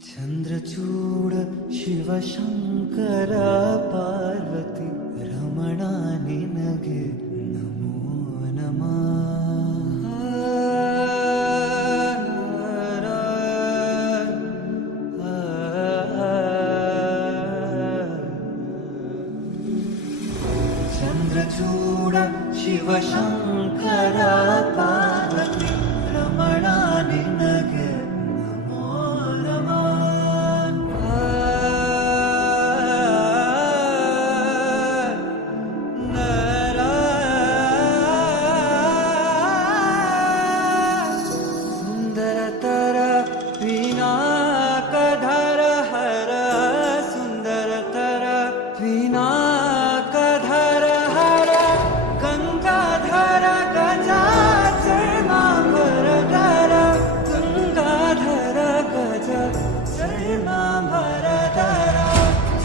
ಚಂದ್ರಚೂಡ ಶಿವಶಂಕರ ಪಾರ್ವತಿ ರಮಣ ನಿನಗೆ ನಮೋ ನಮಃ. ಚಂದ್ರಚೂಡ ಶಿವಶಂಕರ ಪಾರ್ವತಿ ರಮಣ ನಿನಗೆ ನಮೋ ನಮಃ. ಸುಂದರತರ ಪಿನಾಕಧರ ಹರ ಸುಂದರತರ ಪಿನಾಕಧರ ಹರ ಗಂಗಾಧರ ಗಜಾಚರ್ಮಾಂಬರಧರ ಗಂಗಾಧರ ಗಜ ಚರ್ಮಾಂಬರಧರ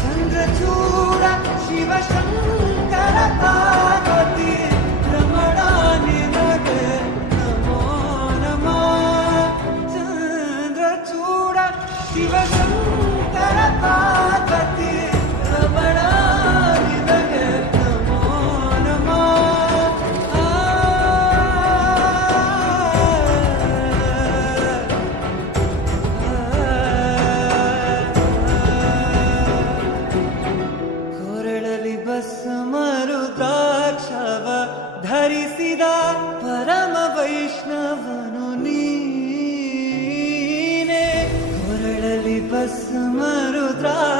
ಚಂದ್ರಚೂಡ ಶಿವಶಂಕರ ಪಾರ್ವತಿ ರಮಣ ನಿನಗೆ ನಮೋ ನಮಃ. ಚಂದ್ರಚೂಡ ಶಿವಶಂಕರ ಪಾರ್ವತಿ ರಮಣ ನಿನಗೆ ನಮೋ ನಮಃ. ಕೊರಳಲಿ ಭಸ್ಮರು ದ್ರಾಕ್ಷವ ಧರಿಸಿದ ಪರಮ ವೈಷ್ಣವನು ನೀನೆ. ಕೊರಳಲಿ ಭಸ್ಮರು ದ್ರಾಕ್ಷ